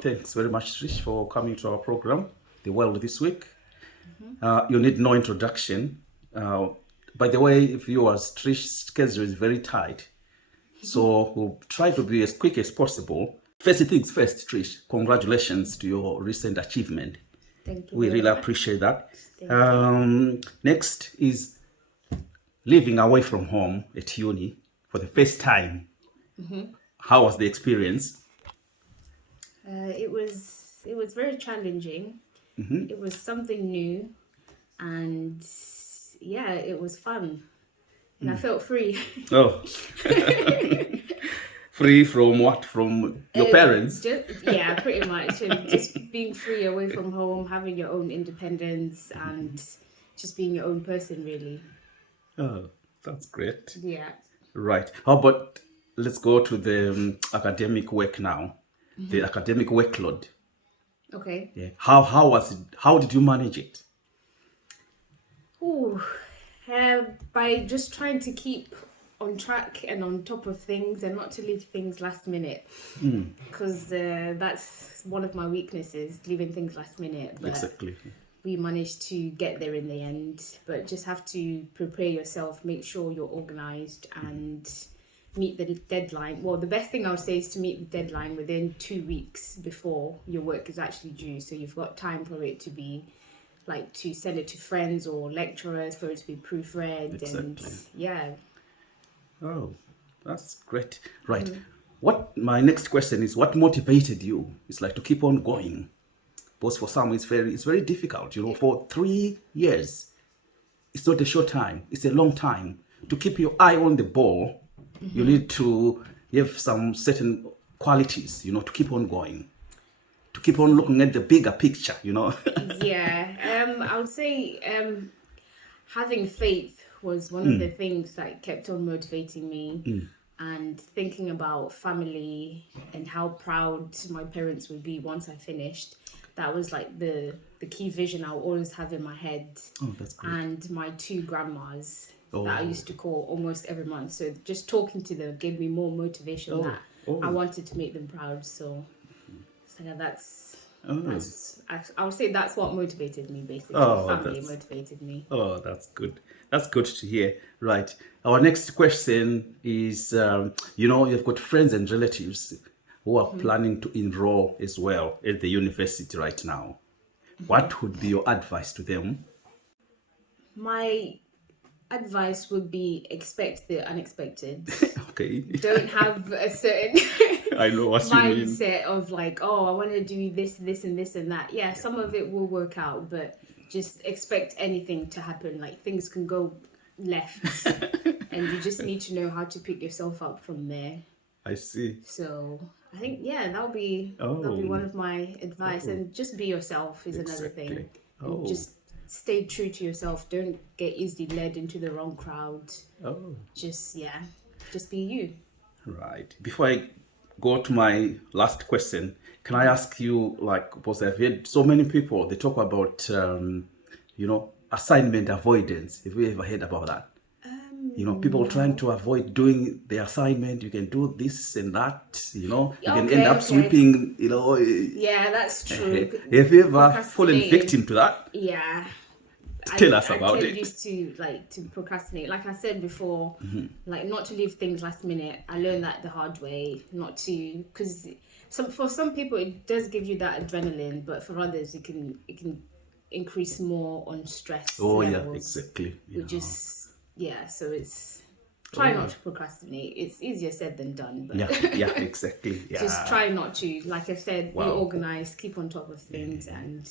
Thanks very much, Trish, for coming to our program, The World This Week. You need no introduction. By the way, viewers, Trish's schedule is very tight, so we'll try to be as quick as possible. First things first, Trish, congratulations to your recent achievement. Thank you. We very really much. appreciate that. Thank you. Next is living away from home at uni for the first time. How was the experience? It was very challenging. It was something new, and yeah, it was fun, and I felt free. Oh, free from what? From your parents? Yeah, pretty much, and just being free away from home, having your own independence, and just being your own person, really. Oh, that's great. Yeah. Right. How about let's go to the academic work now, the academic workload. Okay. Yeah. How was it? How did you manage it? Ooh, by just trying to keep on track and on top of things and not to leave things last minute, because that's one of my weaknesses, leaving things last minute. But Exactly. we managed to get there in the end, but just have to prepare yourself, make sure you're organized and meet the deadline. Well, the best thing I would say is to meet the deadline within 2 weeks before your work is actually due, so you've got time for it to be like to send it to friends or lecturers, for it to be proofread. Exactly. And yeah. Oh, that's great. Right. What my next question is, what motivated you? It's like to keep on going. Because for some it's very difficult, for 3 years. It's not a short time, it's a long time. To keep your eye on the ball, you need to have some certain qualities, to keep on going. To keep on looking at the bigger picture, Yeah, I would say having faith was one of the things that kept on motivating me, and thinking about family and how proud my parents would be once I finished. That was like the key vision I'll always have in my head. Oh, that's great. And my 2 grandmas that I Oh. used to call almost every month. So just talking to them gave me more motivation that I wanted to make them proud. So yeah, that's I would say that's what motivated me, basically. Family motivated me. Oh, that's good. That's good to hear. Right. Our next question is, you've got friends and relatives who are planning to enroll as well at the university right now. What would be your advice to them? My advice would be expect the unexpected. Okay. Don't have a certain I know what you mean. mindset of like, oh, I want to do this and this and that. Yeah, some of it will work out, but just expect anything to happen. Like, things can go left and you just need to know how to pick yourself up from there. I see. So I think, yeah, that'll be one of my advice. And just be yourself is another thing. Exactly. And just stay true to yourself. Don't get easily led into the wrong crowd. Oh. Just be you. Right. Before I go to my last question, can I ask you, because I've heard so many people, they talk about, assignment avoidance. Have you ever heard about that? People trying to avoid doing the assignment. You can do this and that, you can end up sweeping, Yeah, that's true. Have you ever fallen victim to that? Yeah. Tell us about it. I used to procrastinate. Like I said before, like not to leave things last minute. I learned that the hard way, because for some people it does give you that adrenaline, but for others it can increase more on stress levels. Yeah, exactly. Which is so it's try not to procrastinate. It's easier said than done, but yeah, exactly. Yeah. Just try not to. Like I said, be organized, keep on top of things, and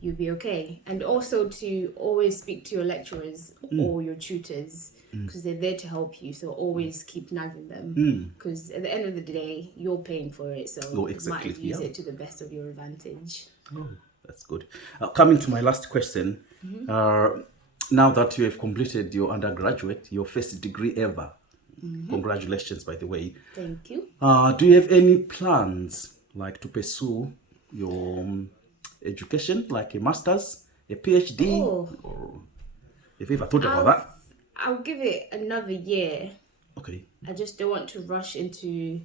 you'll be okay. And also to always speak to your lecturers or your tutors, because they're there to help you. So always keep nagging them, because at the end of the day, you're paying for it. So you might use it to the best of your advantage. Oh, that's good. Coming to my last question. Now that you have completed your undergraduate, your first degree ever, congratulations, by the way. Thank you. Do you have any plans, like to pursue your education, like a master's, a PhD? Or have you ever thought about that? I'll give it another year. Okay. I just don't want to rush into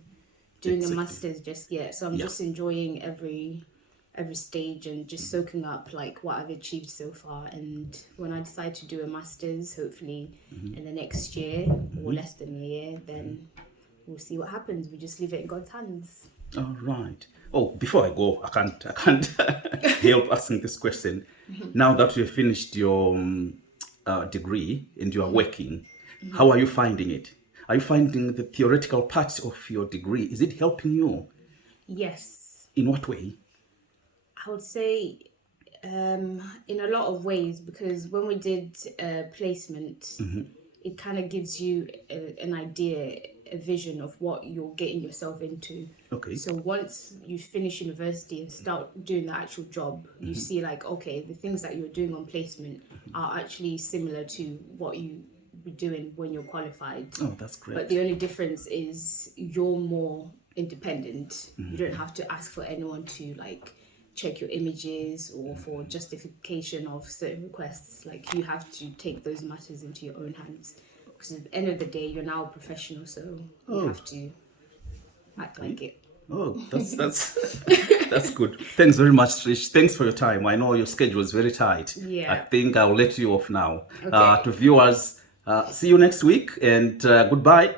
doing Exactly. a master's just yet, so I'm Yeah. just enjoying every stage and just soaking up like what I've achieved so far. And when I decide to do a master's, hopefully in the next year or less than a year, then we'll see what happens. We just leave it in God's hands. All right. Oh, before I go, I can't help asking this question. Now that you've finished your degree and you are working, how are you finding it? Are you finding the theoretical part of your degree, is it helping you? Yes, In what way? I would say in a lot of ways, because when we did placement, it kind of gives you an idea, a vision of what you're getting yourself into. Okay. So once you finish university and start doing the actual job, you see like, okay, the things that you're doing on placement are actually similar to what you be doing when you're qualified. Oh, that's great. But the only difference is you're more independent. You don't have to ask for anyone to like check your images or for justification of certain requests. Like you have to take those matters into your own hands. Because at the end of the day, you're now a professional, so you have to act like it. Oh, that's that's good. Thanks very much, Trish. Thanks for your time. I know your schedule is very tight. Yeah. I think I'll let you off now. Okay. To viewers, see you next week and goodbye.